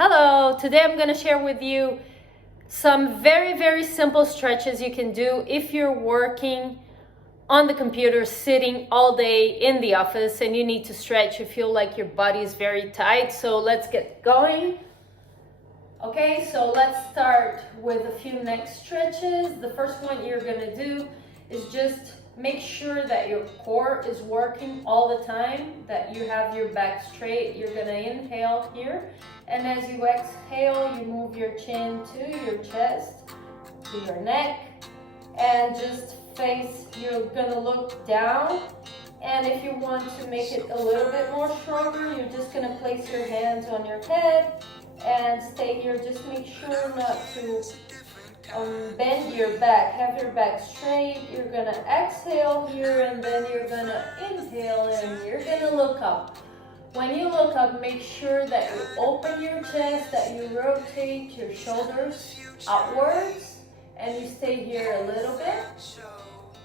Hello, today I'm going to share with you some very simple stretches you can do if you're working on the computer, sitting all day in the office and you need to stretch. You feel like your body is very tight. So let's get going. Okay, so let's start with a few neck stretches. The first one you're going to do is just make sure that your core is working all the time, that you have your back straight. You're going to inhale here, and as you exhale, you move your chin to your chest, to your neck, and just face, you're going to look down. And if you want to make it a little bit more stronger, you're just going to place your hands on your head and stay here. Just make sure not to bend your back. Have your back straight. You're going to exhale here, and then you're going to inhale and you're going to look up. When you look up, make sure that you open your chest, that you rotate your shoulders outwards, and you stay here a little bit.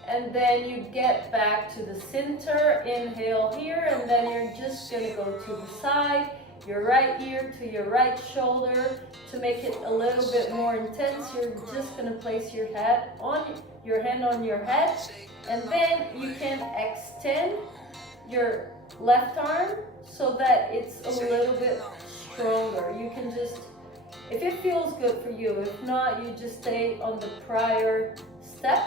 And then you get back to the center. Inhale here, and then you're just going to go to the side, your right ear to your right shoulder. To make it a little bit more intense, you're just going to place your hand on your head, and then you can extend your left arm so that it's a little bit stronger. You can just, if it feels good for you, if not, you just stay on the prior step.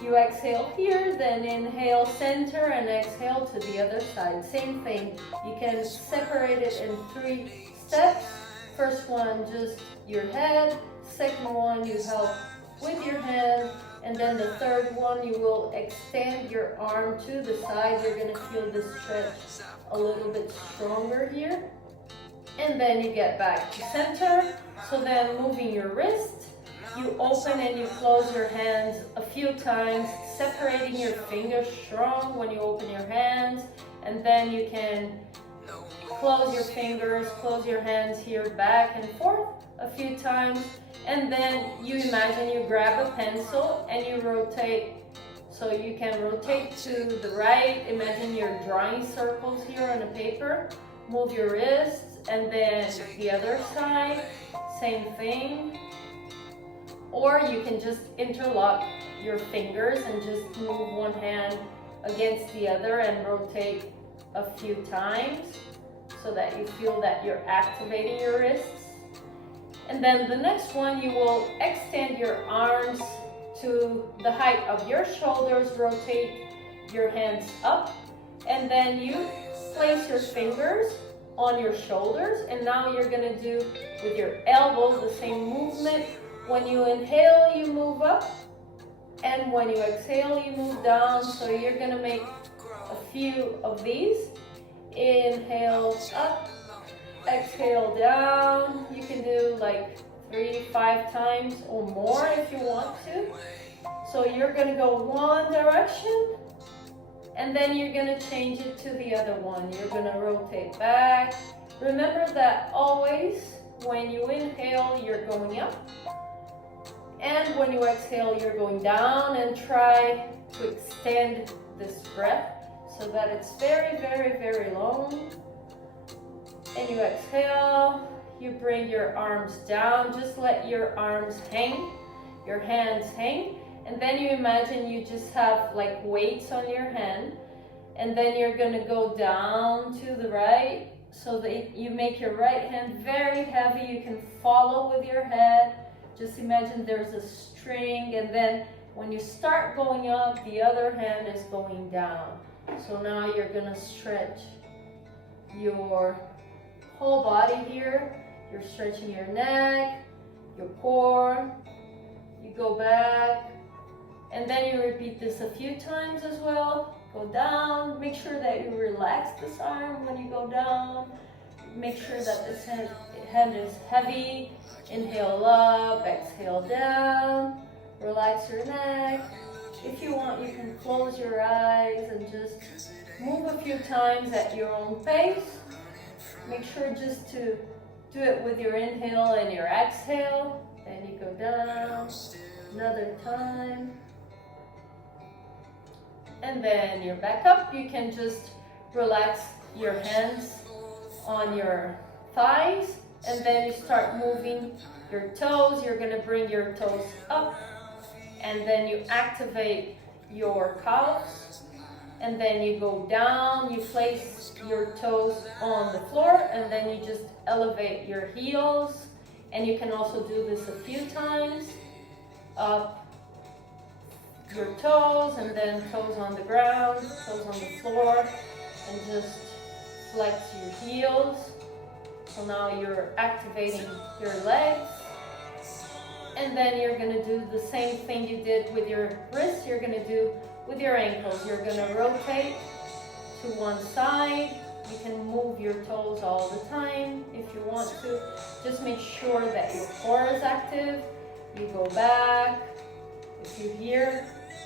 You exhale here, then inhale center and exhale to the other side. Same thing. You can separate it in 3 steps. First one, just your head. Second one, you help with your hand. And then the third one, you will extend your arm to the side. You're going to feel the stretch a little bit stronger here. And then you get back to center. So then moving your wrist, you open and you close your hands a few times, separating your fingers strong when you open your hands. And then you can close your fingers, close your hands here back and forth a few times. And then you imagine you grab a pencil and you rotate. So you can rotate to the right. Imagine you're drawing circles here on a paper. Move your wrists, and then the other side, same thing. Or you can just interlock your fingers and just move one hand against the other and rotate a few times so that you feel that you're activating your wrists. And then the next one, you will extend your arms to the height of your shoulders, rotate your hands up, and then you place your fingers on your shoulders. And now you're going to do with your elbows the same movement. When you inhale, you move up, and when you exhale, you move down. So you're going to make a few of these. Inhale up, exhale down. You can do like 3-5 times or more if you want to. So you're going to go one direction, and then you're going to change it to the other one. You're going to rotate back. Remember that always when you inhale, you're going up. And when you exhale, you're going down, and try to extend this breath so that it's very long. And you exhale, you bring your arms down, just let your arms hang, your hands hang. And then you imagine you just have like weights on your hand, and then you're gonna go down to the right so that you make your right hand very heavy. You can follow with your head. Just imagine there's a string, and then when you start going up, the other hand is going down. So now you're gonna stretch your whole body here. You're stretching your neck, your core. You go back, and then you repeat this a few times as well. Go down. Make sure that you relax this arm when you go down. Make sure that this hand is heavy. Inhale up, exhale down. Relax your neck. If you want, you can close your eyes and just move a few times at your own pace. Make sure just to do it with your inhale and your exhale. Then you go down another time. And then you're back up. You can just relax your hands on your thighs and then you start moving your toes. You're gonna bring your toes up, and then you activate your calves, and then you go down, you place your toes on the floor, and then you just elevate your heels. And you can also do this a few times. Up your toes, and then toes on the ground, toes on the floor, and just flex your heels. So now you're activating your legs. And then you're gonna do the same thing you did with your wrists, you're gonna do with your ankles. You're gonna rotate to one side. You can move your toes all the time if you want to. Just make sure that your core is active. You go back. If you hear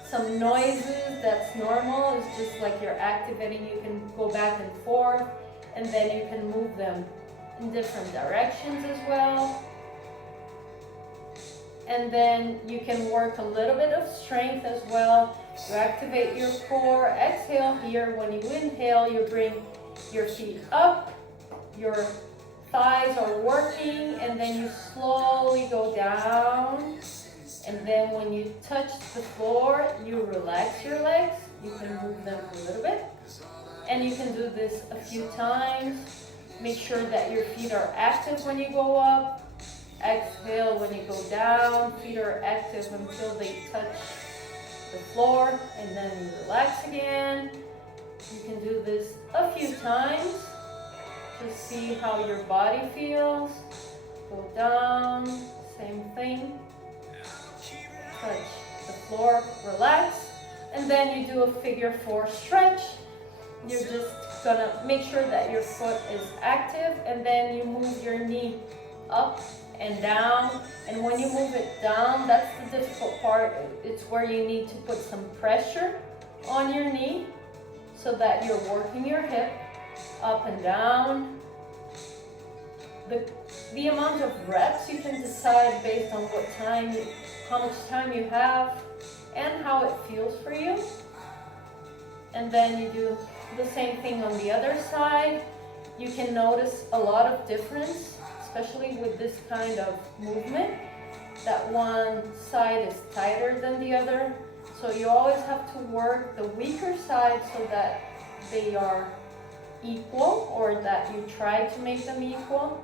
some noises, that's normal. It's just like you're activating. You can go back and forth, and then you can move them in different directions as well. And then you can work a little bit of strength as well. You activate your core. Exhale here. When you inhale, you bring your feet up. Your thighs are working, and then you slowly go down. And then when you touch the floor, you relax your legs. You can move them a little bit. And you can do this a few times. Make sure that your feet are active when you go up. Exhale when you go down. Feet are active until they touch the floor, and then you relax again. You can do this a few times to see how your body feels. Go down, same thing. Touch the floor, relax, and then you do a figure 4 stretch. You're just gonna make sure that your foot is active, and then you move your knee up and down. And when you move it down, that's the difficult part. It's where you need to put some pressure on your knee so that you're working your hip up and down. The amount of reps you can decide based on how much time you have and how it feels for you. And then you do the same thing on the other side. You can notice a lot of difference, especially with this kind of movement, that one side is tighter than the other. So you always have to work the weaker side so that they are equal, or that you try to make them equal.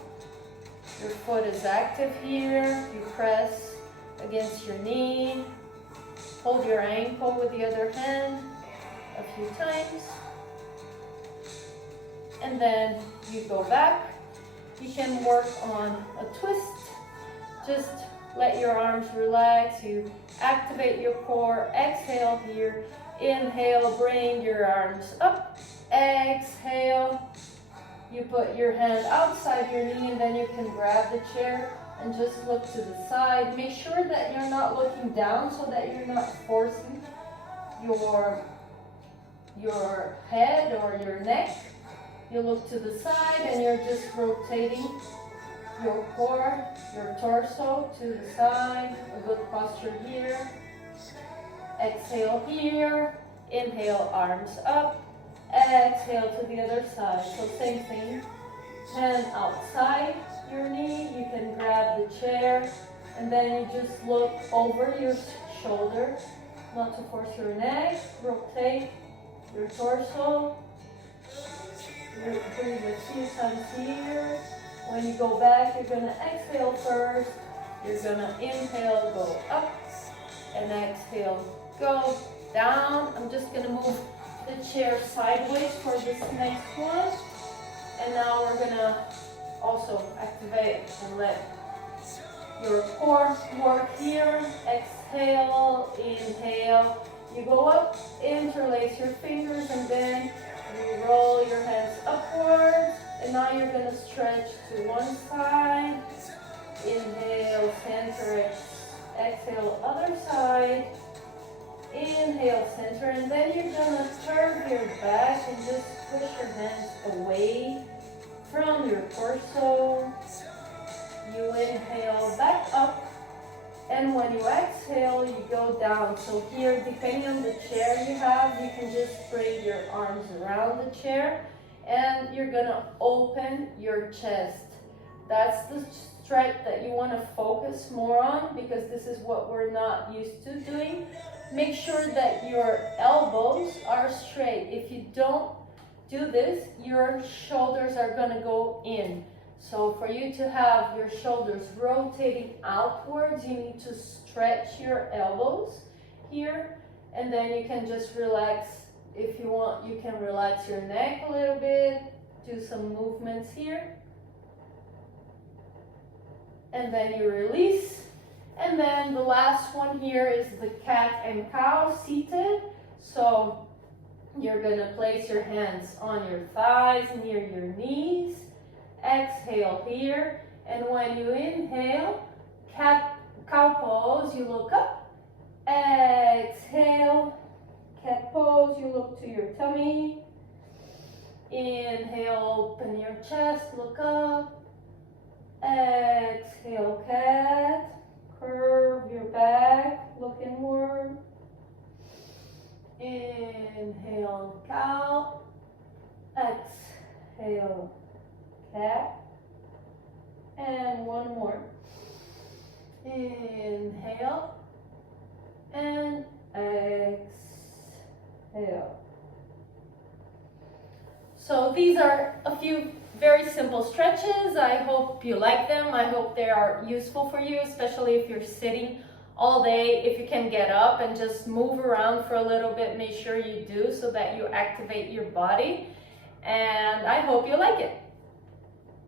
Your foot is active here. You press against your knee. Hold your ankle with the other hand a few times. And then you go back. You can work on a twist. Just let your arms relax. You activate your core. Exhale here. Inhale, bring your arms up. Exhale. You put your hand outside your knee, and then you can grab the chair and just look to the side. Make sure that you're not looking down so that you're not forcing your head or your neck. You look to the side and you're just rotating your core, your torso to the side. A good posture here. Exhale here. Inhale, arms up. Exhale to the other side. So same thing. Hand outside your knee. You can grab the chair, and then you just look over your shoulder, not to force your neck. Rotate your torso. Breathe a few times here. When you go back, you're going to exhale first. You're going to inhale, go up, and exhale, go down. I'm just going to move the chair sideways for this next one. And now we're going to also activate and let your core work here. Exhale, inhale. You go up, interlace your fingers, and then you roll your hands upwards. And now you're going to stretch to one side. Inhale, center it. Exhale, other side. Inhale, center, and then you're gonna curve your back and just push your hands away from your torso. You inhale back up, and when you exhale, you go down. So here, depending on the chair you have, you can just bring your arms around the chair, and you're gonna open your chest That's the stretch that you want to focus more on, because this is what we're not used to doing. Make sure that your elbows are straight. If you don't do this, your shoulders are going to go in. So for you to have your shoulders rotating outwards, you need to stretch your elbows here, and then you can just relax. If you want, you can relax your neck a little bit, do some movements here, and then you release. And then the last one here is the cat and cow seated. So you're gonna place your hands on your thighs near your knees. Exhale here, and when you inhale, cow pose, you look up. Exhale, cat pose, you look to your tummy. Inhale, open your chest, look up. Exhale, cat, curve your back, look inward. Inhale, cow. Exhale, cat. And one more. Inhale and exhale. So these are a few very simple stretches. I hope you like them. I hope they are useful for you, especially if you're sitting all day. If you can get up and just move around for a little bit, make sure you do, so that you activate your body. And I hope you like it.